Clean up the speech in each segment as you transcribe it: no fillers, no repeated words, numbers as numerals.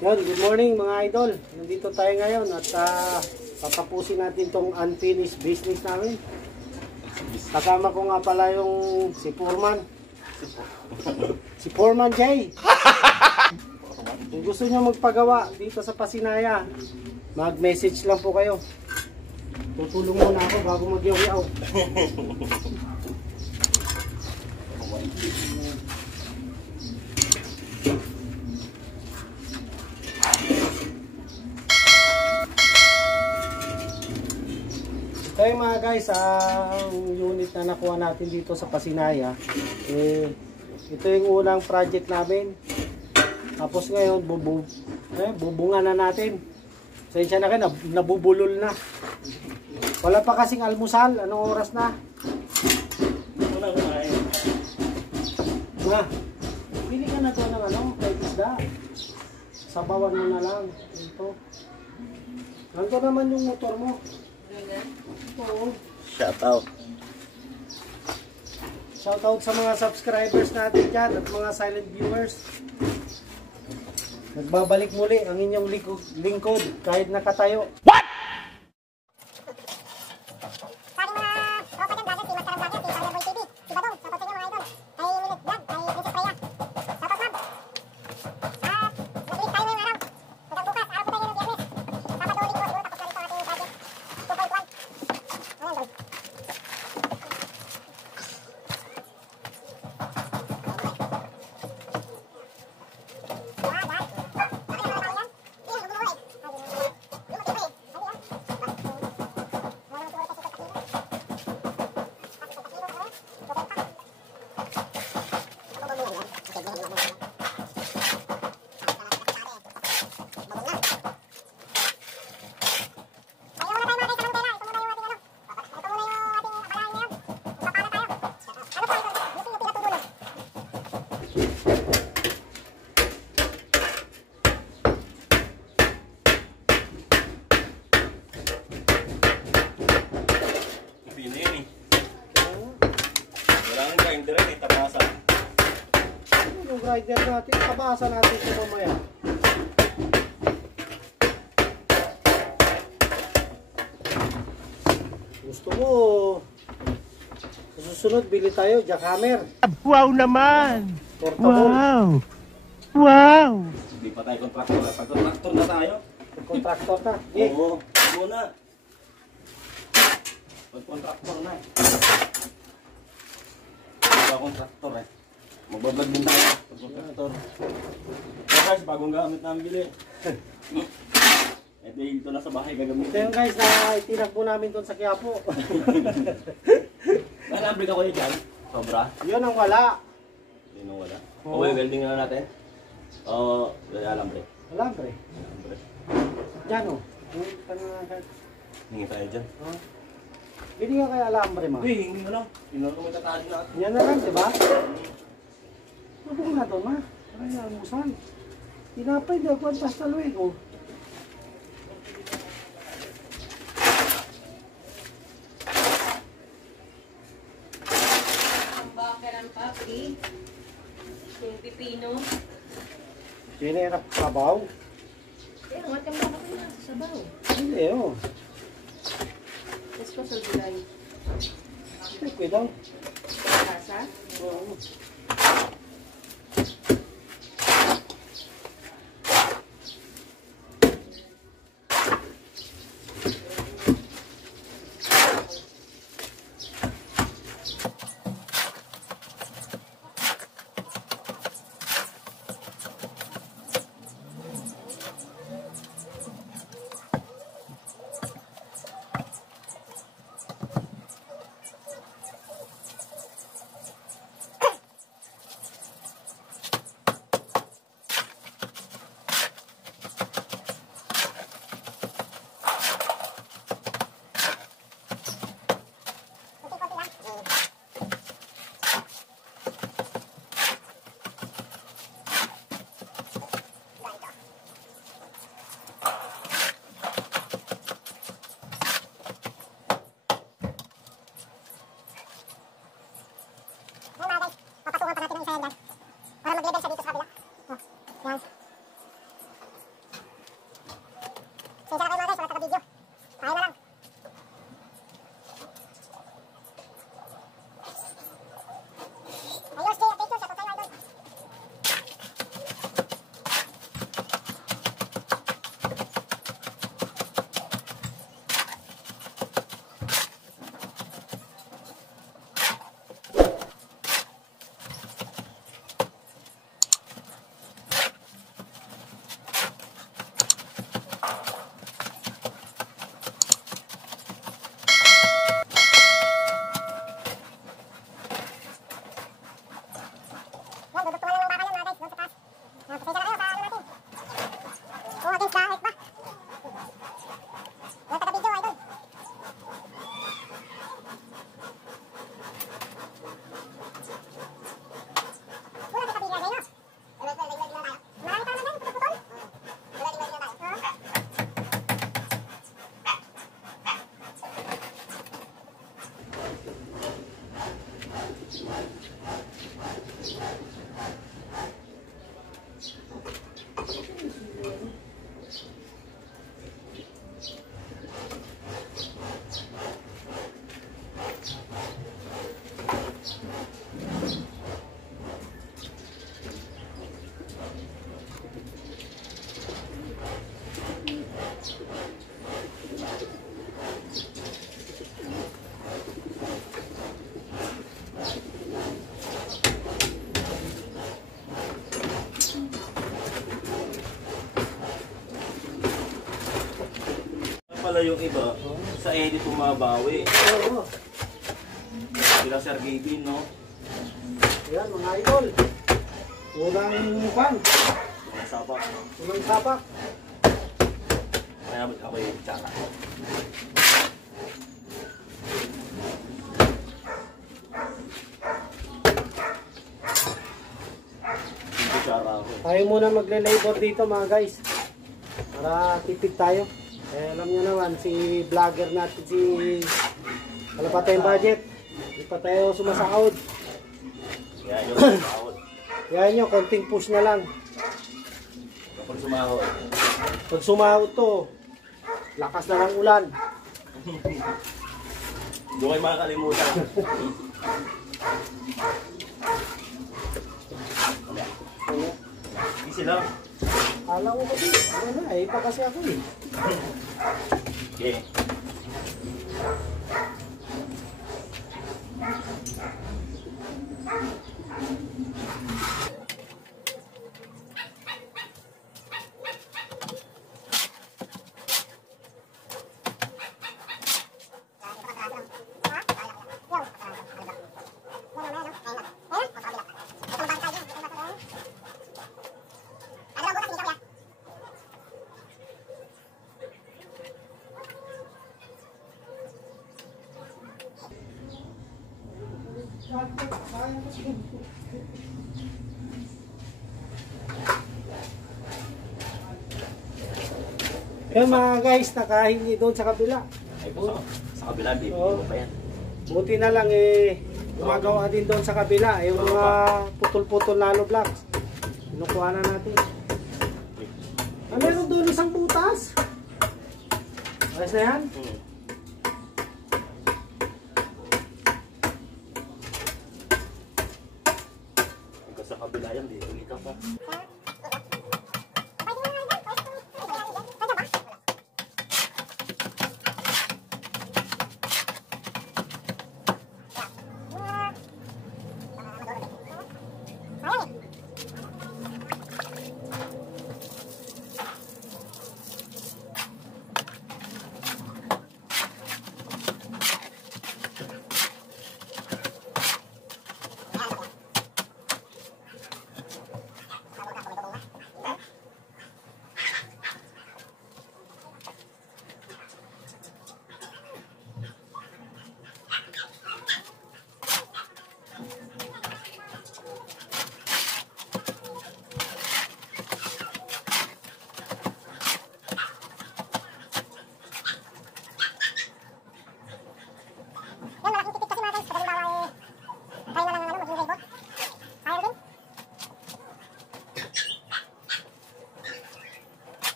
Yun, good morning mga idol. Nandito tayo ngayon at tatapusin natin tong unfinished business namin. Kasama ko nga pala yung si Foreman. Si Foreman Jay. Kung gusto nyo magpagawa dito sa Pasinaya, mag-message lang po kayo. Tutulong muna ako bago mag-yaw-yaw. Kaya mga guys, ang unit na nakuha natin dito sa Pasinaya, ito yung unang project namin. Tapos ngayon, bubunga na natin. Sensya na kayo, nabubulol na. Wala pa kasing almusal. Anong oras na? Pili ka na to ng kahit isda. Sabawan mo na lang. Ito. Nandito naman yung motor mo. Oo. Shoutout. Shoutout sa mga subscribers natin dyan at mga silent viewers. Nagbabalik muli ang inyong lingkod kahit nakatayo. What? Yung grinder natin, tabasa natin ito mamaya. Gusto mo, susunod bili tayo, jackhammer. Wow naman! Portable. Wow! Wow! Hindi pa tayo kontraktor. Pag-kontraktor na tayo. Contractor na. Oo, muna. Pag-kontraktor na eh. Pag-kontraktor eh. Magbablog din tayo. Pag-kontraktor. So guys, bagong gamit namin bili. Ito yung ito na sa bahay gagamitin. Ito yung guys na itinagpo namin doon sa Quiapo. Nalambre ka ko yun dyan? Sobra? Yun ang wala. Yun ang wala. Oo. Okay, welding na natin. Oo, alambre. Wala pre. Alambre. Diyan o. Hingi tayo dyan. Hindi ka kaya alambre ma. Uy, hindi mo lang. Hindi mo may tatali na. Yan na lang, diba? Mabukong na doon ma. Ay, almusal. Tinapay, di ako ang pasta luego. Ang bakal ng papi. Yung pipino. Sinirap sabaw. Eh, ang ating bakal na sa sabaw. Hindi o. Tapos ko sa gulay. Okay daw. Kasa. Oo. Pala yung iba, sa edit bumabawi. Oo. Sila Sir Gavin, no? Yan, mga idol. Unang pan. Sapa. Unang sapak. Kaya ako yung tsaka. Hindi tsara ako. Tayo muna magle-labor dito mga guys. Para tipid tayo. Eh, alam nyo naman, si vlogger natin, si wala pa tayong budget. Hindi pa tayo sumasahod. Kaya yung sumahod. Yan nyo, konting push na lang. Kapag sumahod. Pag sumahod to, lakas na ng ulan. Doon kayo makakalimutan. Easy lang. Alam ko kasi, ano na, pa kasi ako eh. Okay. Yan mga guys, nakahingi doon sa kabila. Ay po sa kabila, di Oo. mo pa yan. Buti na lang eh, gumagawa din doon sa kabila. Yung mga putol-putol nano blocks. Kinukuha na natin. Ah, meron doon isang butas. Ayos na yan? Ikaw sa kabila yan, di ka pa.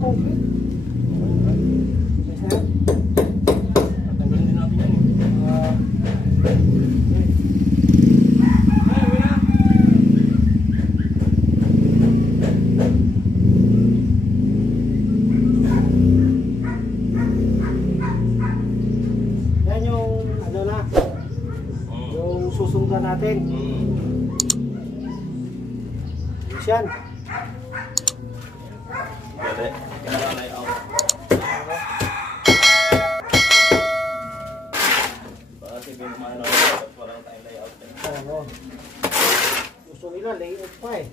concrete. Yes, sir. Tatanggalin din natin yan eh. Ay, uwi na. Yan yung ano na, yung susundan natin. Yan. Pwede. Kailangan na i-out. Para sige kumano dapat wala tayong layout eh. Oo. Gusto nila layout pa eh.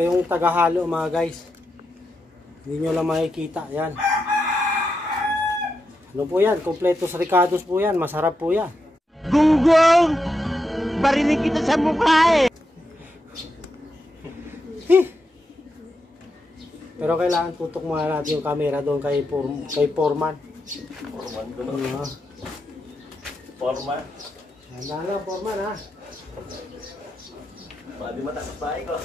Yung tagahalo mga guys, hindi nyo lang makikita yan. Ano po yan, kompletos ricados po yan, masarap po yan. Gunggong! Barinig kita sa mukha eh! Pero kailangan tutok muna natin yung camera doon kay Foreman. Forman ko no. Forman. Handa lang Foreman ha. Baka di matakot tayo ko.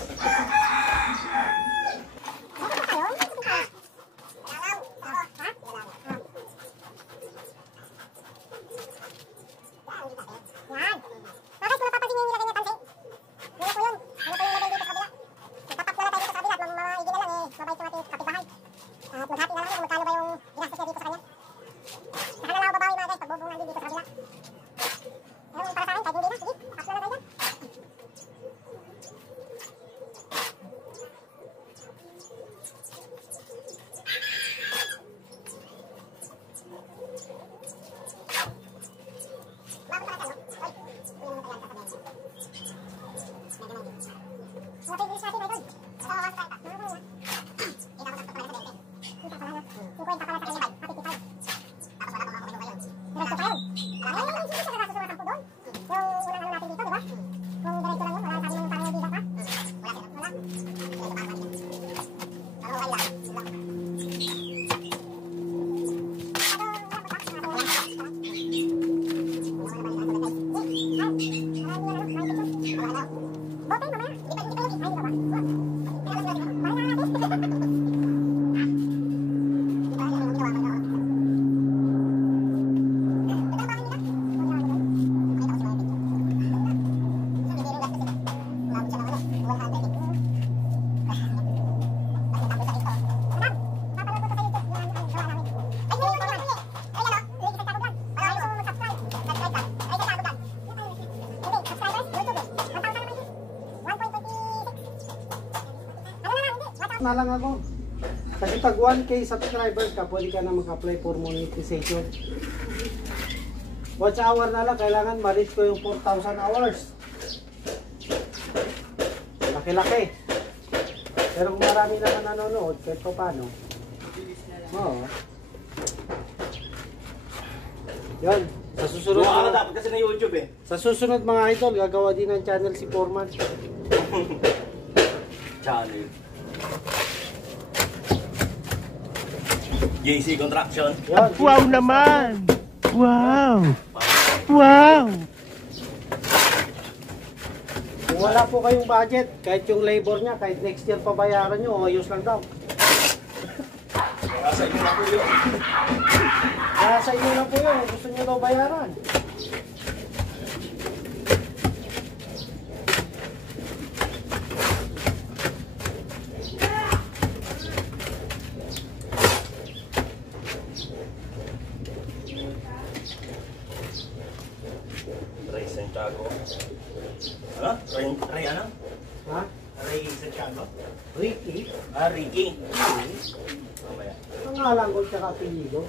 Na lang ako. Kasi pag 1K subscribers ka, pwede ka na mag-apply for monetization. Watch hour na lang, kailangan ma-reach ko yung 4,000 hours. Laki-laki. Pero kung marami naman nanonood, kahit pa paano. Oo. Yan. Sa susunod, Buka ka dapat kasi na YouTube eh. sa susunod mga idol, gagawa din ng channel si Foreman. Channel. JC Contraction. Yan. Wow naman! Wow! Wow! Kung wala po kayong budget, kahit yung labor niya, kahit next year pa bayaran nyo, ayos lang daw. Kaya sa inyo na po yun. Kaya sa inyo lang po yun, gusto nyo daw bayaran. Ray Santiago. Ano? Ray ano? Ha? Ray Santiago. Ricky? Ah, Ricky. Mamaya. Ang ngalan ko tsaka apelido.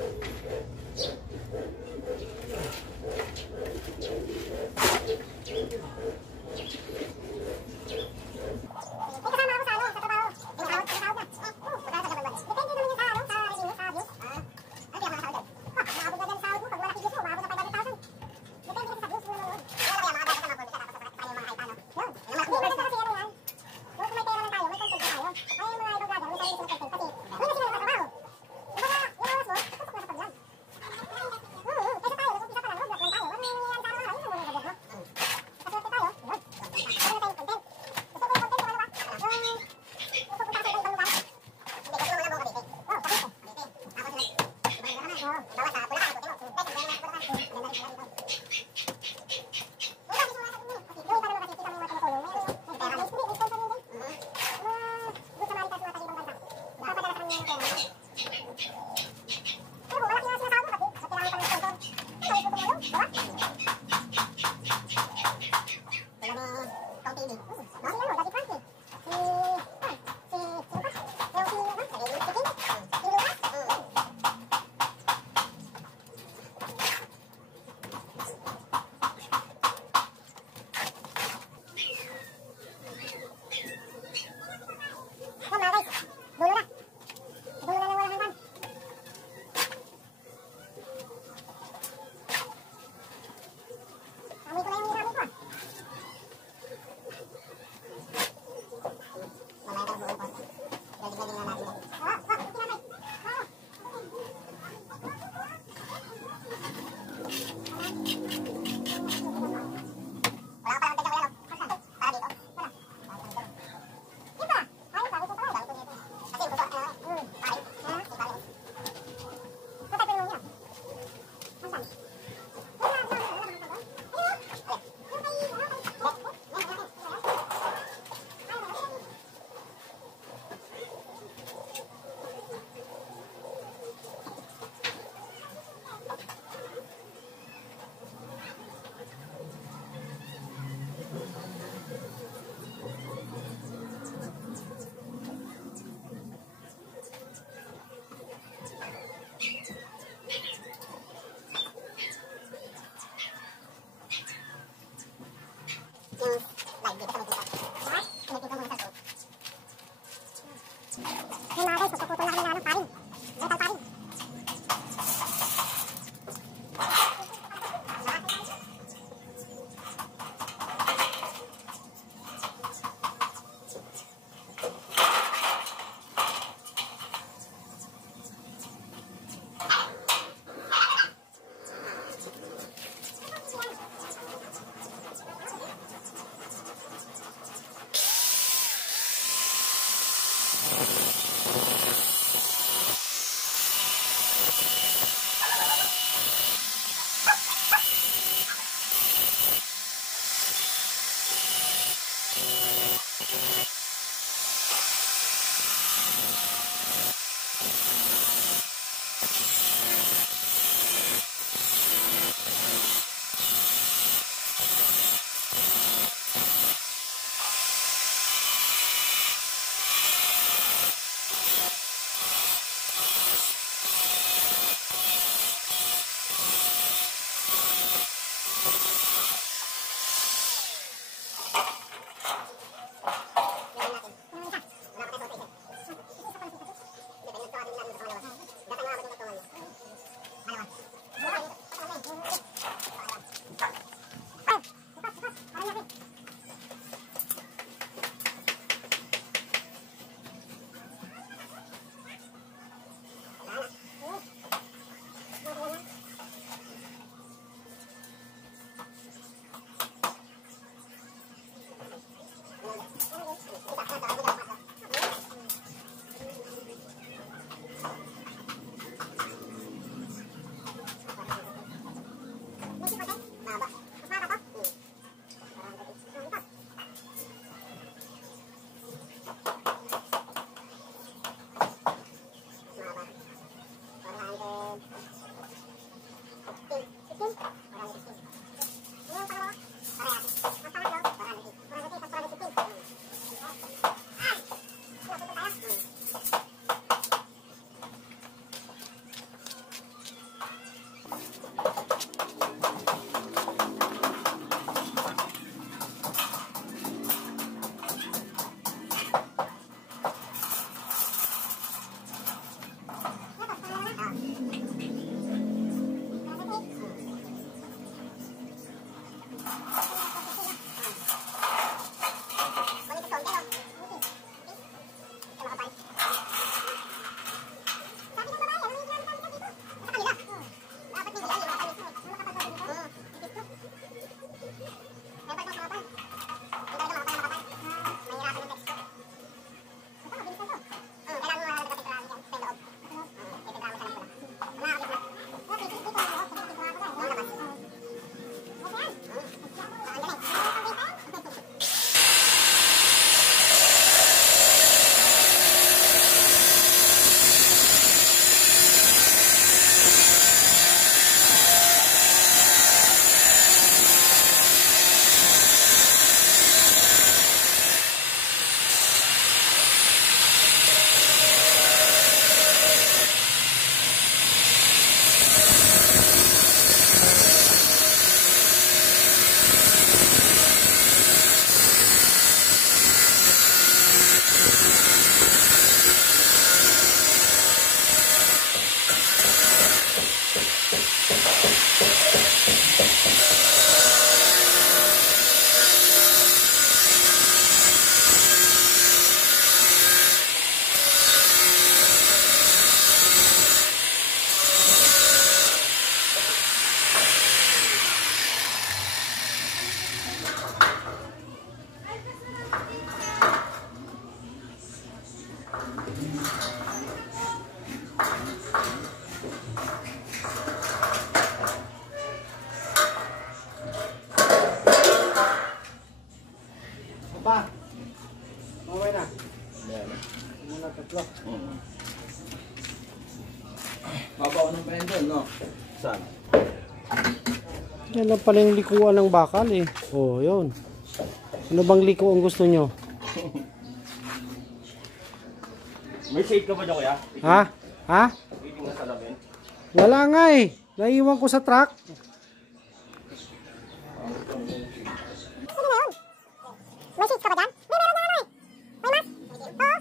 Yan, Okay na. Ayan. Muna tatlo. Babaw ng pendel, no? Saan? Yan lang pala yung likuan ng bakal eh. Oh, yun. Ano bang liko ang gusto nyo? May shade ka ba dyan, kuya? Ha? Ha? Iting na salamin. Wala nga eh. Naiwan ko sa truck. May seats ka ba dyan? May meron na ano eh. May mas? Oo.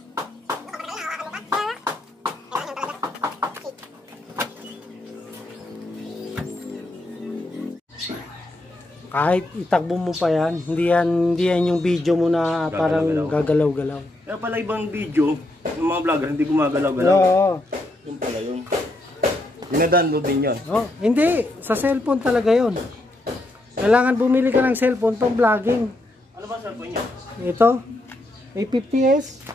Kahit itakbo mo pa yan, hindi yan yung video mo na parang gagalaw-galaw. Kaya pala ibang video, yung mga vlogger, hindi gumagalaw-galaw. Oo. Yun pala yung... Dinadownload din yun. Oh, hindi. Sa cellphone talaga yon. Kailangan bumili ka ng cellphone pang vlogging. Ano ba cellphone niya? Ito, A50s.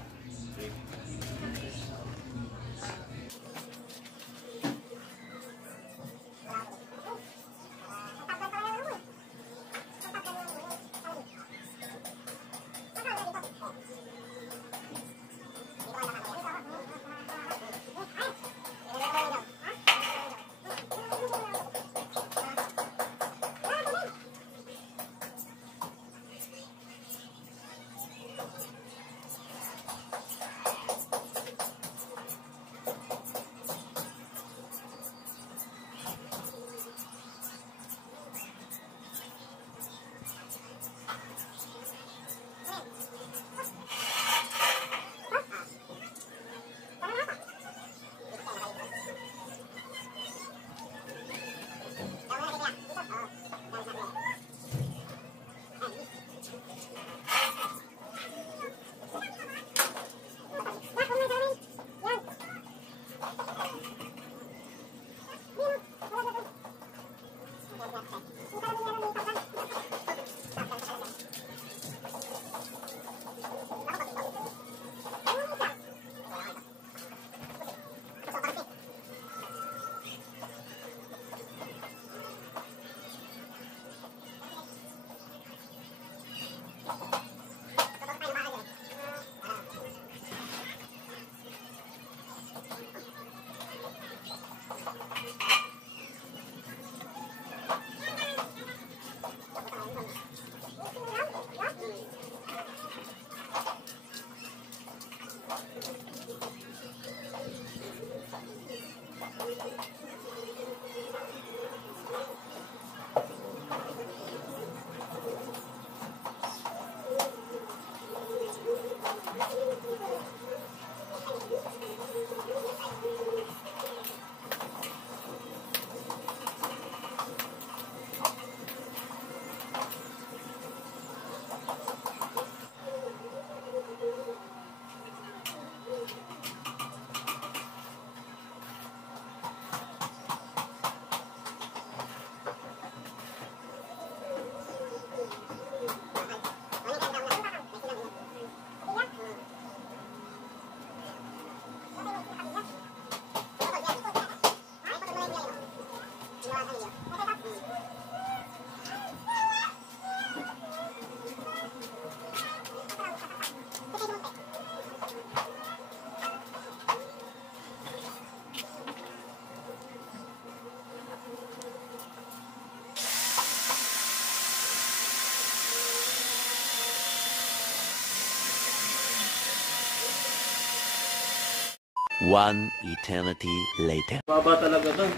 One eternity later. Baba talaga to.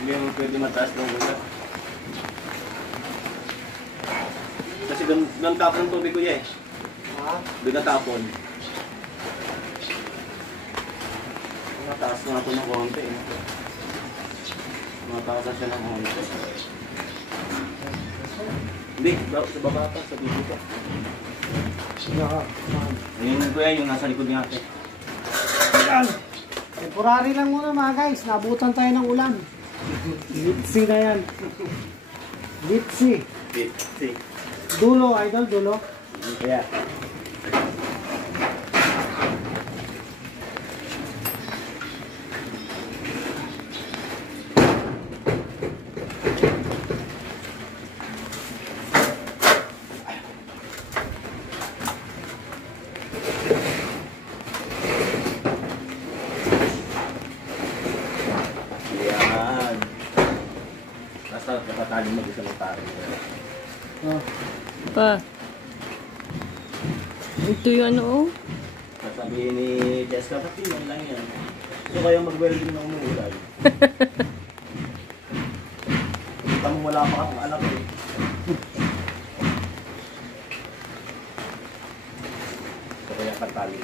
Hindi mo pwede mataas ng wala. Kasi doon tapon ng tubig ko eh. Ha? Doon na tapon. Mataas na ito ng konti eh. Mataas na siya ng konti. Hindi, sa baba pa, sa dulo pa. Ayun ko yan, yung nasa likod ng ate. Temporary lang muna mga guys. Nabutan tayo ng ulan. Litsi na yan. Litsi. Si. Dulo, idol, dulo. Kaya. pare. Oh. Pa. Ito yung ano oh. Sasabihin ni Jessica, pati yan lang yan. Gusto kayong mag-welding ng umuulan. Tama wala pa akong anak eh. Gusto ko yung pagtali.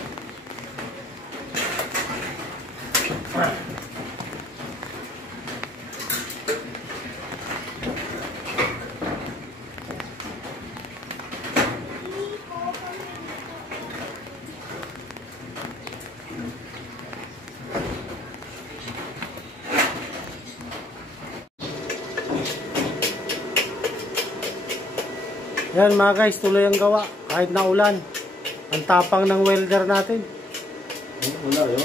Yan mga guys, tuloy ang gawa. Kahit na ulan. Ang tapang ng welder natin. Wala yun.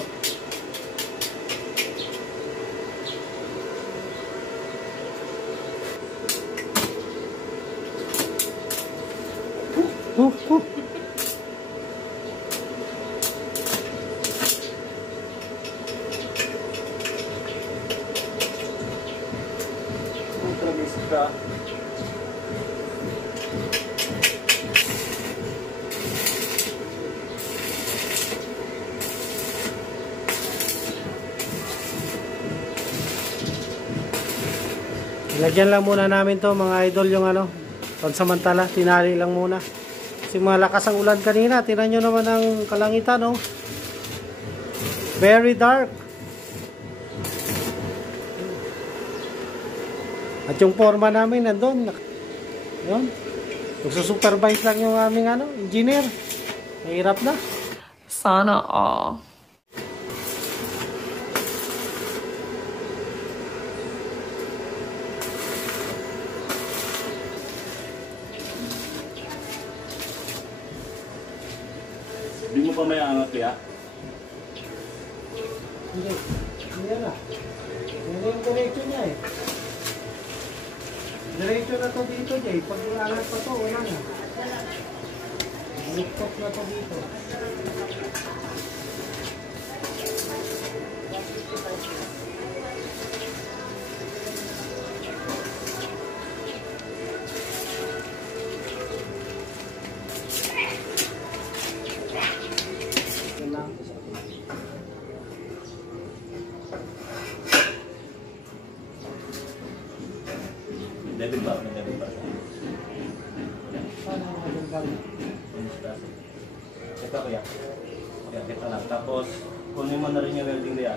Huh. Ultra-basic. Lagyan lang muna namin to mga idol yung ano, pansamantala, tinali lang muna. Kasi malakas ang ulan kanina, tinan nyo naman ang kalangitan oh. Very dark. At yung forma namin nandun. Yun. Nagsusupervise lang yung aming ano, engineer. Mahirap na. Sana all. Hindi mo pa may angat kaya? Hindi. Hindi na. Hindi yung diretso niya eh. Diretso na to dito Jay. Pag ilangat pa to, wala na. Luktok na to dito. Debit ba? May debit ba? Paano yung magandang? Ito kuya. Kaya kita lang. Tapos, kunin mo na rin yung welding niya.